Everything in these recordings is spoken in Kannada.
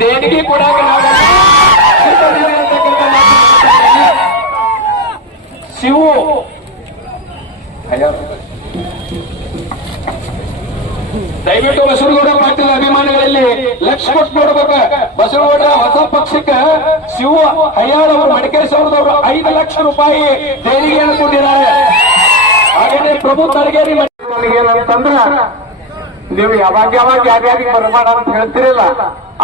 ದೇಣಿಗೆ ಕೂಡ. ಶಿವು. ದಯವಿಟ್ಟು ಬಸವನಗೌಡ ಪಾಟೀಲ್ ಅಭಿಮಾನಿಗಳಲ್ಲಿ ಲಕ್ಷ ಕೊಟ್ಟು ನೋಡ್ಬೇಕ ಬಸವನಗೌಡ ಹೊಸ ಪಕ್ಷಕ್ಕೆ ಶಿವ ಹಯ್ಯಾಳ್ ಅವರು ಮಡಿಕೇರಿ ಸಾವಿರದವರು ಐದು ಲಕ್ಷ ರೂಪಾಯಿ ದೇಣಿಗೆಯನ್ನು ಕೊಟ್ಟಿದ್ದಾರೆ ಹಾಗೆ ಪ್ರಭು ತರಗೇರಿ ಏನಂತಂದ್ರ ನೀವು ಯಾವಾಗ ಯಾವಾಗ ಯಾರ್ಯಾರಿಗೆ ಬರಬೇಡ ಅಂತ ಹೇಳ್ತಿರಲ್ಲ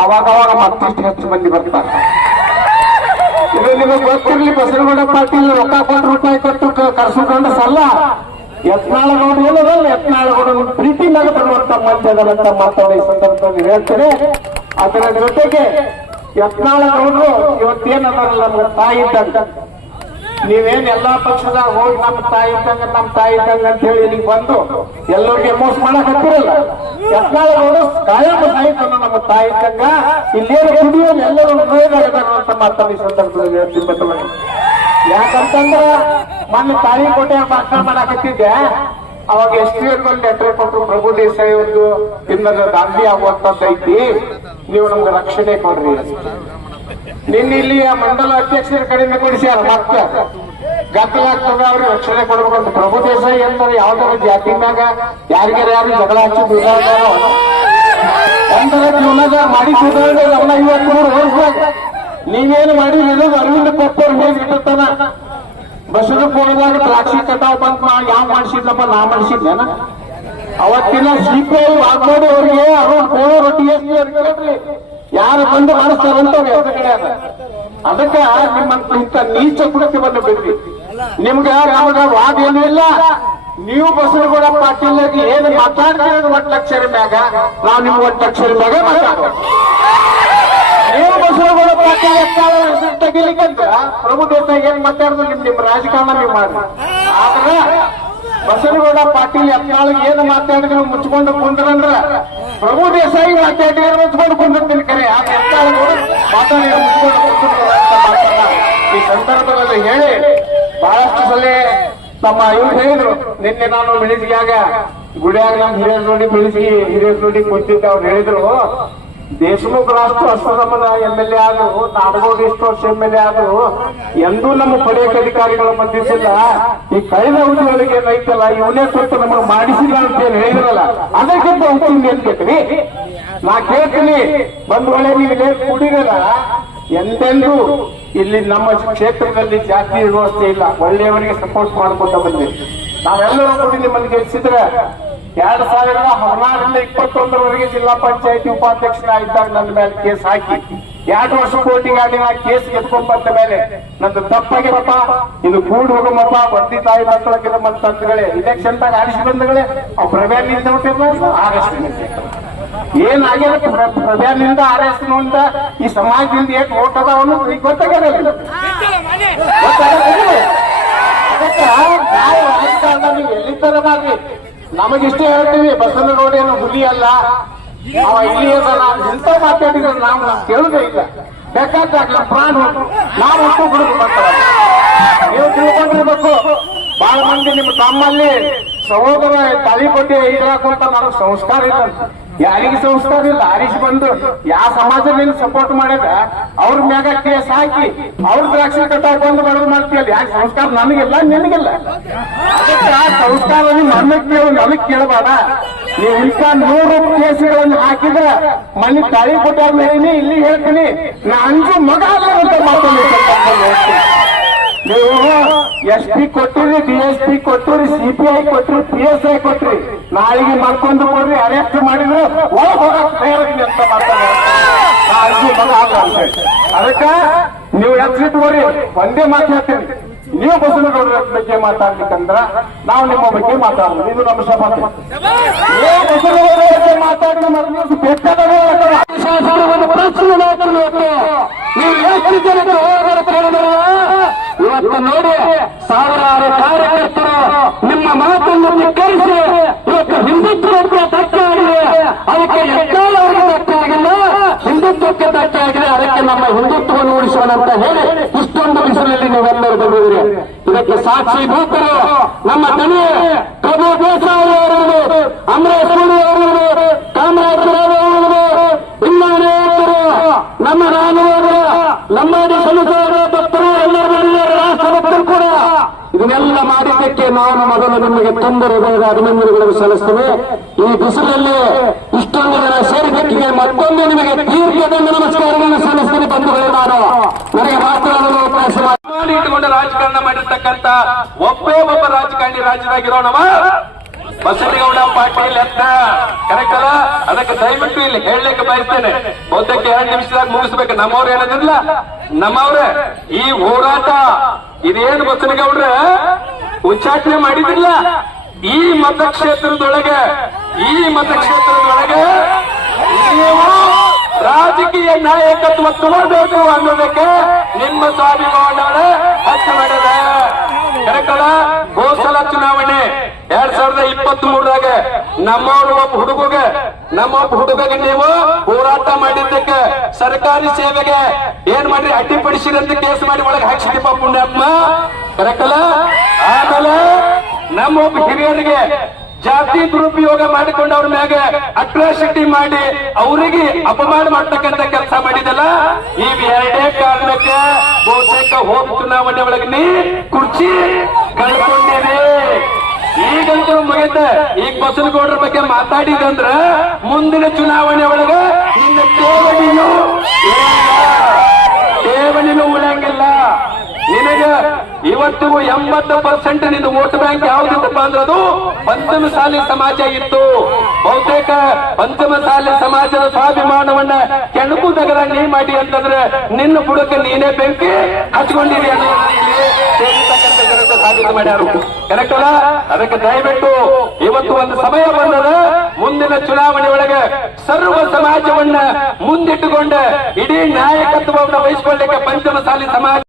ಅವಾಗ ಅವಾಗ ಮತ್ತಷ್ಟು ಹೆಚ್ಚು ಮಂದಿ ಬರ್ತಾರೆ. ಇದು ನಿಮಗೆ ಗೊತ್ತಿರಲಿ ಬಸವನಗೌಡ ಪಾಟೀಲ್ ರೊಕ್ಕ ಕೊಟ್ಟು ರೂಪಾಯಿ ಕೊಟ್ಟು ಕರ್ಸಿಕೊಂಡ ಸಲ್ಲ. ಯತ್ನಾಳಗೌಡ ಏನದಲ್ಲ ಪ್ರೀತಿ ಮೇಲೆ ಬರುವಂತ ಮಂದಿ ಅದರಂತ ಮಾತಾಡೋ ಈ ಸಂದರ್ಭದಲ್ಲಿ ಹೇಳ್ತೇನೆ. ಅದರ ಜೊತೆಗೆ ಯತ್ನಾಳಗೌಡರು ಇವತ್ತೇನದಾರಲ್ಲ ನಮ್ಗೆ ತಾಯಿ ಇದ್ದಂಗ ನೀವೇನ್ ಎಲ್ಲಾ ಪಕ್ಷದಾಗ ಹೋಗಿ ನಮ್ಮ ತಾಯಿ ಇದ್ದಂಗ ನಮ್ಮ ತಾಯಿ ಇದ್ದಂಗ ಅಂತ ಹೇಳಿ ನೀವು ಬಂದು ಎಲ್ಲರಿಗೆ ಮೋಸ ಮಾಡಕ್ ಹತ್ತಿರಲ್ಲ? ಯತ್ನಾಳಗೌಡ ಕಾಯಂ ಸಾಹಿತ್ಯ ನಮ್ಮ ತಾಯಿ ಇದ್ದಂಗ ಇಲ್ಲೇನು ಕುಡಿಯೋದು, ಎಲ್ಲರೂ ಉಪಯೋಗ ಅಂತ ಮಾತಾಡಿ ಸಂದರ್ಭದಲ್ಲಿ ಯಾಕಂತಂದ್ರ ಮೊನ್ನೆ ತಾಯಿ ಕೋಟೆ ಭಾಷಣ ಮಾಡಾಕತ್ತಿದ್ದೆ. ಅವಾಗ ಎಷ್ಟು ಒಂದು ಲೆಟರ್ ಕೊಟ್ಟರು ಪ್ರಭು ದೇಸಾಯಿ ಒಂದು ಇನ್ನೊಂದು ದಾಂಧಿ ಆಗುವಂತದ್ದೈತಿ ನೀವು ನಮ್ಗೆ ರಕ್ಷಣೆ ಕೊಡ್ರಿ. ನಿನ್ನ ಇಲ್ಲಿ ಆ ಮಂಡಲ ಅಧ್ಯಕ್ಷರ ಕಡೆಯಿಂದ ಕೊಡಿಸ್ಯಾರ ಮತ್ತೆ ಗದ್ದಲಾಗ್ತದ ಅವ್ರಿಗೆ ರಕ್ಷಣೆ ಕೊಡ್ಬೇಕಂತ ಪ್ರಭು ದೇಸಾಯಿ ಅಂತಾರೆ ಯಾವ್ದಾರ ಜಾತಿ ಮ್ಯಾಗ ಯಾರಿಗಾರ ಯಾರು ಜಗಳ ಹಚ್ಚಿ ಬೀಳಾಡ್ತಾರೋ ಒಂದರ ಜೀವನದ ಮಾಡಿ ಸುಧಾರಣೆ ನಮ್ಮ ಇವತ್ತು ವರ್ಷದಾಗ ನೀವೇನು ಮಾಡಿ ಹೇಳೋದು ಅರವಿಂದ ಪಪ್ಪರ್ ಹೇಗೆ ಇಟ್ಟತನ ಬಸದ ಕೋಣದಾಗ ದ್ರಾಕ್ಷಿ ಕಟಾವ್ ಮಾಡಿ ಯಾವ ಮಾಡಿಸಿದ್ಲಪ್ಪ, ನಾ ಮಾಡಿಸಿದ್ನೇನ? ಅವತ್ತಿನ ಸಿಪಿಐ ವಾಗ್ಮೋಡಿ ಅವ್ರಿಗೆ ಅರುಣ್ ಕೋಣ ರೊಟ್ಟಿ ಎಸ್ ಕೇಳ್ರಿ. ಯಾರು ಬಂದು ಮಾಡಿಸ್ತಾರಂತ ಕಡೆ ಅದ ಅದಕ್ಕ ನಿಮ್ಮಂತ ಇಂಥ ನೀಚ ಕುಡಕ್ಕೆ ಬಂದು ಬಿಡ್ರಿ. ನಿಮ್ಗೆ ಯಾವಾಗ ವಾದ ಏನೂ ಇಲ್ಲ. ನೀವು ಬಸವನಗೌಡ ಪಾಟೀಲ್ ಏನು ಮಾತಾಡ್ತೀರ ಒಟ್ಟು ಅಕ್ಷರ ಮ್ಯಾಗ ನಾವು ನಿಮ್ಗೆ ಒಟ್ಟು ಅಕ್ಷರ ಮ್ಯಾಗ ಮಾತಾಡೋದು. ನೀವು ಬಸವನಗೌಡ ಪಾಟೀಲ್ ಹೆಸರು ತೆಗಿಲಿಕ್ಕಂತ ಪ್ರಭು ದೇಸಾಯಿ ಏನ್ ಮಾತಾಡಿದ್ರು ನಿಮ್ ನಿಮ್ ರಾಜಕಾರಣ ನೀವು ಮಾಡಿ ಆದ್ರ ಬಸವನಗೌಡ ಪಾಟೀಲ್ ಎತ್ತಾಳಿಗೆ ಏನು ಮಾತಾಡಿದ್ರು ಮುಚ್ಕೊಂಡು ಕುಂದ್ರಂದ್ರ ಪ್ರಭು ದೇಸಾಯಿ ಮಾತಾಡಿದ್ರೆ ಮುಚ್ಕೊಂಡು ಕುಂದಿರ್ತೀನಿ ಕರೆ. ಈ ಸಂದರ್ಭದಲ್ಲಿ ಹೇಳಿ, ಬಹಳಷ್ಟು ಸಲ ತಮ್ಮ ಇವ್ರು ಹೇಳಿದ್ರು, ನಿನ್ನೆ ನಾನು ಮಿಳಿಸಿಯಾಗ ಗುಡಿಯಾಗ ನಮ್ಮ ಹಿರಿಯರ್ ನೋಡಿ ಮಿಳಿಸಿ ಹಿರಿಯರ್ ನೋಡಿ ಕುಂತಿದ್ದ ಅವ್ರು ಹೇಳಿದ್ರು. ದೇಶಮುಖ ರಾಷ್ಟ್ರ ಅಶ್ವತ್ಥಮನ ಎಂ ಎಲ್ ಎ ಆದ್ರು ನಾಡಗೌಡ ಎಷ್ಟು ವರ್ಷ ಎಂ ಎಲ್ ಎ ಆದ್ರು ಎಂದೂ ನಮ್ಮ ಪಡೆಯಕ ಅಧಿಕಾರಿಗಳು ಮಧ್ಯದಲ್ಲ ಈ ಕಳೆದ ಅವಧಿಗಳಿಗೆ ಏನೈತಲ್ಲ ಇವನೇ ಕೊಟ್ಟು ನಮಗೆ ಮಾಡಿಸಿಲ್ಲ ಅಂತ ಏನು ಹೇಳಿದ್ರಲ್ಲ ಅದಕ್ಕಿಂತ ಹುಟ್ಟಿಂದ ಏನ್ ಬೇಕ್ರಿ ನಾ ಕೇಳ್ತೀನಿ ಬಂದ್ ವೇಳೆ ನೀವು ಇಲ್ಲೇ ಕೂಡಿರಲ್ಲ. ಎಂದೆಂದೂ ಇಲ್ಲಿ ನಮ್ಮ ಕ್ಷೇತ್ರದಲ್ಲಿ ಜಾತಿ ವ್ಯವಸ್ಥೆ ಇಲ್ಲ. ಒಳ್ಳೆಯವರಿಗೆ ಸಪೋರ್ಟ್ ಮಾಡ್ಕೊಂತ ಬಂದ್ವಿ. ನಾವೆಲ್ಲರೂ ಕೂಡಿ ನಿಮ್ಮನ್ನು ಎರಡ್ ಸಾವಿರದ ಹದಿನಾರರಿಂದ ಇಪ್ಪತ್ತೊಂದರವರೆಗೆ ಜಿಲ್ಲಾ ಪಂಚಾಯತಿ ಉಪಾಧ್ಯಕ್ಷನಾಗಿದ್ದಾಗ ನನ್ನ ಮೇಲೆ ಕೇಸ್ ಹಾಕಿ, ಎರಡು ವರ್ಷ ಕೋರ್ಟಿಗಾಗಿ ನಾ ಕೇಸ್ ಗೆದ್ಕೊಂಡ್ ಬಂದ ಮೇಲೆ ನಂದು ತಪ್ಪಾಗಿರಪ್ಪ ಇದು ಕೂಡ್ ಹೋಗಮಪ್ಪ ಬಂದಿ ತಾಯಿ ಮಕ್ಕಳಿಗೆ ಅಂತಂದ್ಗಳೇ ಇಲೆಕ್ಷನ್ ದಾಗ ಆರಿಸಿ ಬಂದಗಳೇ ಅವ್ ಪ್ರಭೇದ ನಿಂತ ಆರಿಸ್ತೀನಿ ಏನಾಗಿದೆ ಪ್ರಭೇದನಿಂದ ಆರ್ ಎಸ್ ಅಂತ ಈ ಸಮಾಜದಿಂದ ಏಟ್ ಓಟ್ ಅದಾವ ಅನ್ನೋದು ಈಗ ಗೊತ್ತಾಗಲ್ಲ ಎಲ್ಲಿದ್ದರೆ ಮಾಡಿ ನಮಗಿಷ್ಟೇ ಹೇಳ್ತೀವಿ ಬಸವನಗೌಡ ಏನು ಹುಲಿ ಅಲ್ಲ. ಅವ ಇಲ್ಲಿ ನಾನು ಎಂತ ಮಾತಾಡಿದ್ರೆ ನಾವು ಕೇಳುದೇ ಇಲ್ಲ. ಬೇಕಾದಾಗ ಪ್ರಾಣ. ನಾವು ಒಟ್ಟು ಬಿಡುದು ನೀವು ತಿಳ್ಕೊಂಡಿರ್ಬೇಕು ಬಹಳ ಮಂದಿ ನಿಮ್ಮ ತಮ್ಮಲ್ಲಿ ಸಹೋದರ ತಾಳಿ ಕೊಟ್ಟಿ ಹಾಕುವಂತ ನನಗೆ ಸಂಸ್ಕಾರ ಇಲ್ಲ ಯಾರಿಗೆ ಸಂಸ್ಕಾರ ಇಲ್ಲ ಹರೀಶ್ ಬಂದು ಯಾವ ಸಮಾಜದಿಂದ ಸಪೋರ್ಟ್ ಮಾಡಿದ ಅವ್ರ ಮ್ಯಾಗ ಕೇಸ್ ಹಾಕಿ ಅವ್ರ ದ್ರಾಕ್ಷಿ ಕಟ್ಟಾಕ ಬಂದು ಮಾಡೋದು ಮಾಡ್ತೀಯಲ್ಲ ಯಾಕೆ ಸಂಸ್ಕಾರ ನನಗಿಲ್ಲ ನಿನಗಿಲ್ಲ? ಆ ಸಂಸ್ಕಾರ ನನಗ್ ಕೇಳು ನನಗ್ ಕೇಳಬೇಡ. ನೀವು ಇಂಥ ನೂರು ಕೇಸುಗಳನ್ನು ಹಾಕಿದ್ರೆ ಮನೆ ತಾಳಿ ಕೊಟ್ಟಾರ ಮೇಲೆ ಇಲ್ಲಿ ಹೇಳ್ತೀನಿ, ನಾ ಅಂಜು ಮಗ ಅಂತ. ನೀವು ಎಸ್ ಪಿ ಕೊಟ್ಟಿರಿ ಡಿ ಎಸ್ ಪಿ ಕೊಟ್ಟಿರಿ ಸಿಪಿಐ ಕೊಟ್ರಿ ಪಿ ಎಸ್ ಐ ಕೊಟ್ಟರಿ. ನಾಳೆಗೆ ಮಾಡ್ಕೊಂಡು ಕೊಡ್ರಿ ಅರೆಸ್ಟ್ ಮಾಡಿದ್ರು ಒಳಗೆ ಅಂತ. ಅದಕ್ಕ ನೀವು ಎಚ್ಚರಿಟ್ಕೋರಿ ಒಂದೇ ಮಾತು ಹೇಳ್ತೀನಿ. ನೀವು ಬಸವನಗೌಡರ ಬಗ್ಗೆ ಮಾತಾಡ್ಲಿಕ್ಕಂದ್ರ ನಾವು ನಿಮ್ಮ ಬಗ್ಗೆ ಮಾತಾಡೋದು. ಇದು ನಮ್ಮ ಸಭಾ ನೀವು ಬಸವನಗೌಡರ ಬಗ್ಗೆ ಮಾತಾಡಿದ ಮರು ನೀವು ಕೇಳಿದ್ರಲ್ಲ ಇವತ್ತು ನೋಡಿ ಸಾವಿರಾರು ಕಾರ್ಯಕರ್ತರು ನಿಮ್ಮ ಮಾತನ್ನು ಧಿಕ್ಕರಿಸಿ ಇವತ್ತು ಹಿಂದುತ್ವಕ್ಕೆ ಧಕ್ಕೆ ಆಗಿದೆ ಅದಕ್ಕೆ ಎಷ್ಟಾಲ ಅವರಿಗೆ ಧಕ್ಕೆ ಆಗಿಲ್ಲ ಹಿಂದುತ್ವಕ್ಕೆ ಧಕ್ಕೆ ಆಗಿದೆ ಅದಕ್ಕೆ ನಮ್ಮ ಹಿಂದುತ್ವವನ್ನು ಉಳಿಸೋಣ ಅಂತ ಹೇಳಿ ಇಷ್ಟೊಂದು ಹೆಸರಲ್ಲಿ ನೀವೆಲ್ಲರೂ ಬಂದಿದ್ದೀರಿ. ಇದಕ್ಕೆ ಸಾಕ್ಷಿ ಭೂತರು ನಮ್ಮ ದನಿ ಕಬು ದೇಸಾಯಿ ಅಂದ್ರೆ ಅಮರೇಶ್ ಸೂಡಿ ಇದನ್ನೆಲ್ಲ ಮಾಡಿದ್ದಕ್ಕೆ ನಾನು ಮೊದಲು ನಿಮಗೆ ತೊಂದರೆ ಬೇಗ ಅಭಿನಂದನೆಗಳನ್ನು ಸಲ್ಲಿಸ್ತೇವೆ ಈ ಬಿಸಿಲಲ್ಲಿ ಇಷ್ಟೊಂದು ಜನ ಸೇರಿದ್ದಕ್ಕೆ ಮತ್ತೊಂದು ನಿಮಗೆ ದೀರ್ಘದಂಡ ನಮಸ್ಕಾರಗಳನ್ನು ಸಲ್ಲಿಸ್ತೇನೆ ಬಂಧುಗಳೇ ನಾನು. ನನಗೆ ಮಾತನಾಡಲು ಅವಕಾಶ ಮಾಡಿ ಇಟ್ಟುಕೊಂಡು ರಾಜಕಾರಣ ಮಾಡಿರ್ತಕ್ಕಂಥ ಒಬ್ಬೇ ಒಬ್ಬ ರಾಜಕಾರಣಿ ರಾಜ್ಯದಾಗಿರೋಣವ? ಬಸವನಗೌಡ ಪಾಟೀಲ್ ಅಂತ. ಕರೆಕ್ಟ್ ಅಲ್ಲ? ಅದಕ್ಕೆ ದಯವಿಟ್ಟು ಇಲ್ಲಿ ಹೇಳಲಿಕ್ಕೆ ಬಯಸ್ತೇನೆ. ಬಹುತೇಕ ಎರಡು ನಿಮಿಷದಾಗ ಮುಗಿಸ್ಬೇಕು. ನಮ್ಮವ್ರು ಏನದಿಲ್ಲ ನಮ್ಮವ್ರೆ, ಈ ಹೋರಾಟ ಇದೇನು ಬಸನಗೌಡ್ರ? ಉಚ್ಚಾಟನೆ ಮಾಡಿದಿಲ್ಲ ಈ ಮತಕ್ಷೇತ್ರದೊಳಗೆ ಈ ಮತಕ್ಷೇತ್ರದೊಳಗೆ ನೀವು ರಾಜಕೀಯ ನಾಯಕತ್ವ ತೋರ್ಬೇಕು ಅನ್ನೋದಕ್ಕೆ ನಿಮ್ಮ ಸ್ವಾಭಿಮಾನ ಹಚ್ಚ ಮಾಡಿದೆ ಕರೆಕ್ಟ್ ಅಲ್ಲ ಹೋದ್ ಸಲ ಚುನಾವಣೆ ಎರಡ್ ಸಾವಿರದ ಇಪ್ಪತ್ತ್ ನಮ್ಮವ್ರ ಒಬ್ಬ ಹುಡುಗಗೆ, ನಮ್ಮ ಒಬ್ಬ ಹುಡುಗಗೆ ನೀವು ಹೋರಾಟ ಮಾಡಿದ್ದಕ್ಕೆ, ಸರ್ಕಾರಿ ಸೇವೆಗೆ ಏನ್ ಮಾಡ್ರಿ? ಅಂತ ಕೇಸ್ ಮಾಡಿ ಒಳಗೆ ಹಾಕ್ಸಿದೀಪ ಪುಣ್ಯಾತ್ಮ. ಕರೆಕ್ಟಲ್ಲ ಆಮೇಲೆ ನಮ್ಮ ಒಬ್ಬ ಹಿರಿಯರಿಗೆ ಜಾತಿ ದುರುಪಯೋಗ ಮಾಡಿಕೊಂಡು ಅವ್ರ ಮ್ಯಾಗ ಅಟ್ರಾಸಿಟಿ ಮಾಡಿ ಅವರಿಗೆ ಅಪಮಾನ ಮಾಡ್ತಕ್ಕಂಥ ಕೆಲಸ ಮಾಡಿದಲ್ಲ ಈ ಎರಡೇ ಕಾರಣಕ್ಕೆ ಬಹುತೇಕ ಹೋದ ಚುನಾವಣೆ ಒಳಗೆ ನೀ ಕುರ್ಚಿ ಕಳ್ಕೊಂಡಿರಿ. ಈಗಂತೂ ಮುಗಿತ. ಈಗ ಬಸನಗೌಡರ ಬಗ್ಗೆ ಮಾತಾಡಿದಂದ್ರ ಮುಂದಿನ ಚುನಾವಣೆ ಒಳಗೆ ನಿನ್ನ ಠೇವಣಿಯು ಠೇವಣಿನೂ ಉಳಿಯಂಗಿಲ್ಲ. ನಿನಗೆ ಇವತ್ತಿಗೂ ಎಂಬತ್ತು ಪರ್ಸೆಂಟ್ ನಿನ್ನ ವೋಟ್ ಬ್ಯಾಂಕ್ ಯಾವ್ದಿತ್ತಪ್ಪ ಅಂದ್ರೆ ಅದು ಪಂಚಮಸಾಲಿ ಸಮಾಜ ಇತ್ತು. ಬಹುತೇಕ ಪಂಚಮಸಾಲಿ ಸಮಾಜದ ಸ್ವಾಭಿಮಾನವನ್ನ ಕೆಣಕುದಗರ ನೀ ಮಾಡಿ ಅಂತಂದ್ರೆ ನಿನ್ನ ಬುಡಕ್ಕೆ ನೀನೇ ಬೆಂಕಿ ಅನ್ನೋದನ್ನ ಸಾಬೀತು ಮಾಡ್ಯಾರು. ಕರೆಕ್ಟ್ ಅಲ್ಲ? ಅದಕ್ಕೆ ದಯವಿಟ್ಟು ಇವತ್ತು ಒಂದು ಸಮಯ ಬಂದದ. ಮುಂದಿನ ಚುನಾವಣೆ ಒಳಗೆ ಸರ್ವ ಸಮಾಜವನ್ನ ಮುಂದಿಟ್ಟುಕೊಂಡ ಇಡೀ ನಾಯಕತ್ವವನ್ನು ವಹಿಸಿಕೊಳ್ಳಿಕ್ಕೆ ಪಂಚಮಸಾಲಿ ಸಮಾಜ